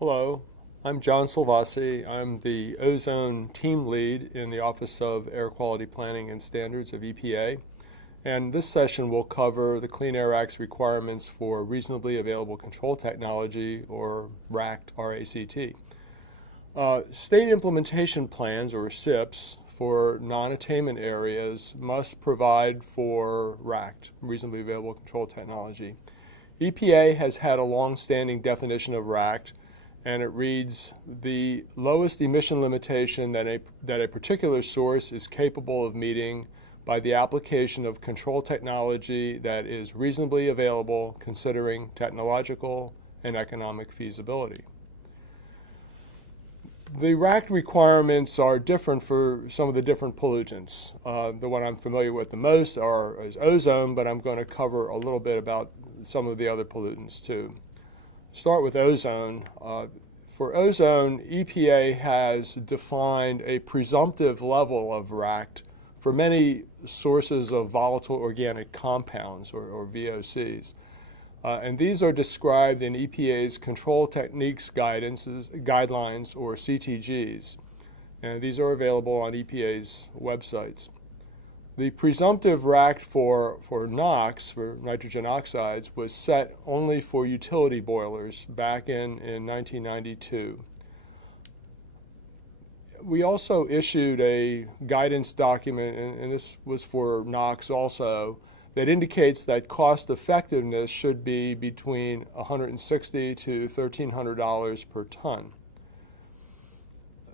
Hello, I'm John Silvasi. I'm the Ozone team lead in the Office of Air Quality Planning and Standards of EPA. And this session will cover the Clean Air Act's requirements for reasonably available control technology, or RACT, R-A-C-T. State implementation plans, or SIPs, for non-attainment areas must provide for RACT, reasonably available control technology. EPA has had a long-standing definition of RACT, and it reads, the lowest emission limitation that a particular source is capable of meeting by the application of control technology that is reasonably available considering technological and economic feasibility. The RACT requirements are different for some of the different pollutants. The one I'm familiar with the most is ozone, but I'm going to cover a little bit about some of the other pollutants too. Start with ozone. For ozone, EPA has defined a presumptive level of RACT for many sources of volatile organic compounds, or VOCs. And these are described in EPA's Control Techniques Guidelines, or CTGs. And these are available on EPA's websites. The presumptive RACT for NOx, for nitrogen oxides, was set only for utility boilers back in 1992. We also issued a guidance document, and this was for NOx also, that indicates that cost effectiveness should be between $160 to $1,300 per ton.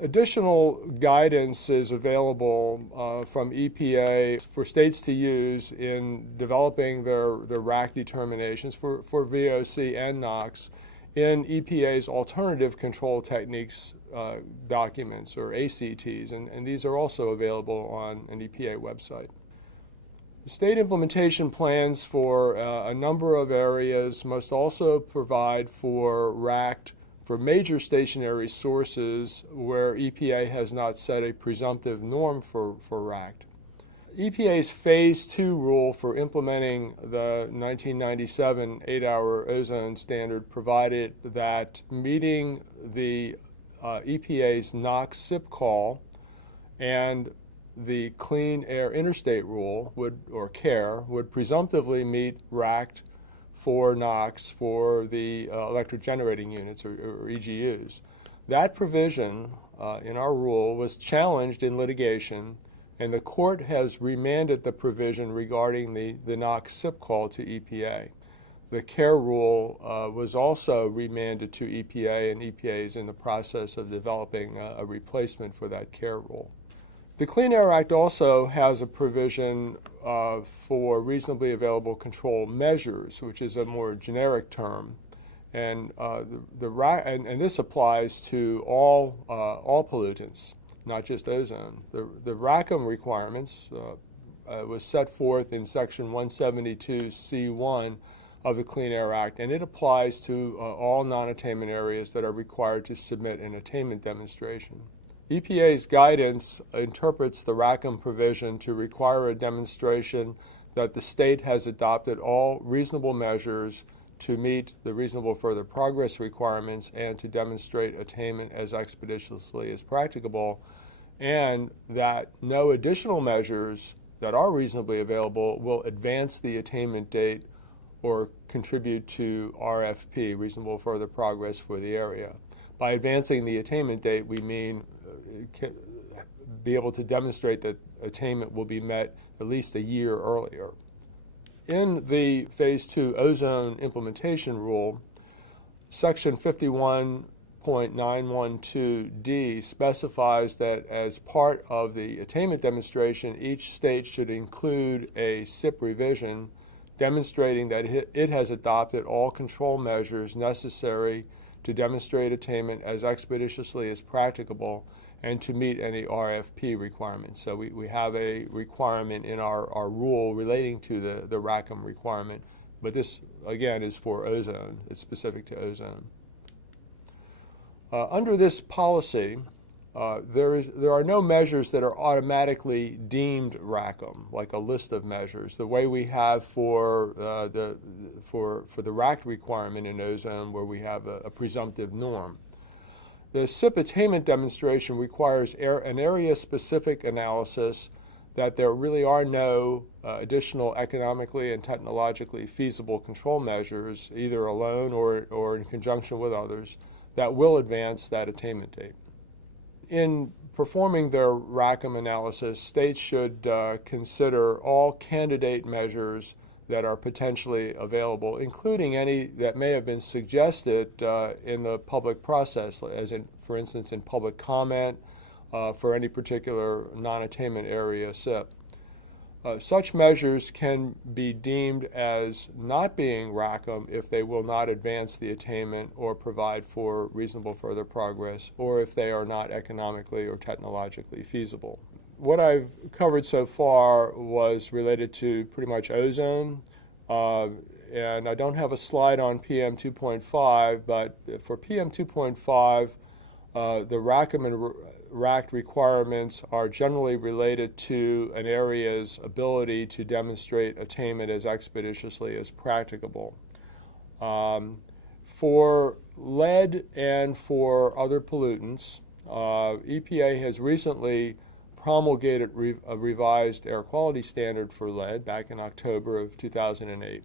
Additional guidance is available from EPA for states to use in developing their RACT determinations for VOC and NOx in EPA's Alternative Control Techniques documents, or ACTs, and these are also available on an EPA website. State implementation plans for a number of areas must also provide for RACT for major stationary sources where EPA has not set a presumptive norm for RACT. EPA's Phase 2 rule for implementing the 1997 8-hour ozone standard provided that meeting the EPA's NOx SIP call and the Clean Air Interstate Rule, or CARE, would presumptively meet RACT for NOx for the electric generating units, or EGUs. That provision in our rule was challenged in litigation, and the court has remanded the provision regarding the NOx SIP call to EPA. The CARE rule was also remanded to EPA, and EPA is in the process of developing a replacement for that CARE rule. The Clean Air Act also has a provision for reasonably available control measures, which is a more generic term, and this applies to all pollutants, not just ozone. The RACM requirements was set forth in Section 172C1 of the Clean Air Act, and it applies to all non-attainment areas that are required to submit an attainment demonstration. EPA's guidance interprets the RACM provision to require a demonstration that the state has adopted all reasonable measures to meet the reasonable further progress requirements and to demonstrate attainment as expeditiously as practicable, and that no additional measures that are reasonably available will advance the attainment date or contribute to RFP, reasonable further progress for the area. By advancing the attainment date, we mean be able to demonstrate that attainment will be met at least a year earlier. In the Phase 2 ozone implementation rule, Section 51.912D specifies that as part of the attainment demonstration, each state should include a SIP revision demonstrating that it has adopted all control measures necessary to demonstrate attainment as expeditiously as practicable and to meet any RFP requirements. So we have a requirement in our rule relating to the RACM requirement, but this, again, is for ozone. It's specific to ozone. Under this policy, there are no measures that are automatically deemed RACM, like a list of measures, the way we have for the RACT requirement in ozone, where we have a presumptive norm. The SIP attainment demonstration requires an area-specific analysis that there really are no additional economically and technologically feasible control measures, either alone or in conjunction with others, that will advance that attainment date. In performing their RACM analysis, states should consider all candidate measures that are potentially available, including any that may have been suggested in the public process, as in, for instance, in public comment for any particular non-attainment area SIP. Such measures can be deemed as not being RACM if they will not advance the attainment or provide for reasonable further progress, or if they are not economically or technologically feasible. What I've covered so far was related to pretty much ozone, and I don't have a slide on PM 2.5, but for PM 2.5, the RACM and RACT requirements are generally related to an area's ability to demonstrate attainment as expeditiously as practicable. For lead and for other pollutants, EPA has recently promulgated a revised air quality standard for lead back in October of 2008.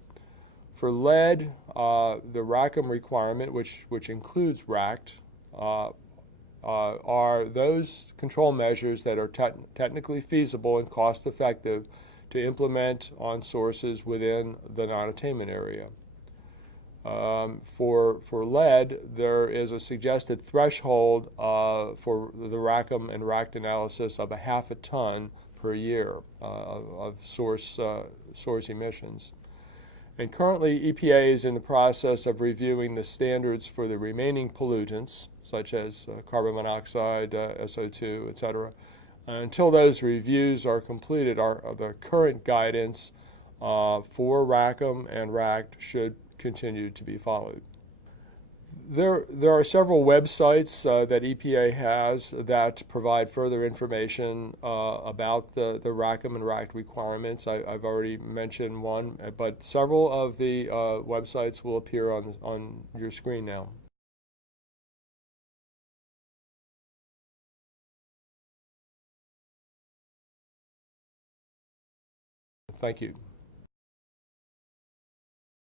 For lead, the RACM requirement, which includes RACT, are those control measures that are technically feasible and cost-effective to implement on sources within the non-attainment area. For lead, there is a suggested threshold for the RACM and RACT analysis of 0.5 ton per year of source emissions. And currently, EPA is in the process of reviewing the standards for the remaining pollutants, such as carbon monoxide, SO2, etc. Until those reviews are completed, the current guidance for RACM and RACT should continue to be followed. There are several websites that EPA has that provide further information about the RACM and RACT requirements. I've already mentioned one, but several of the websites will appear on your screen now. Thank you.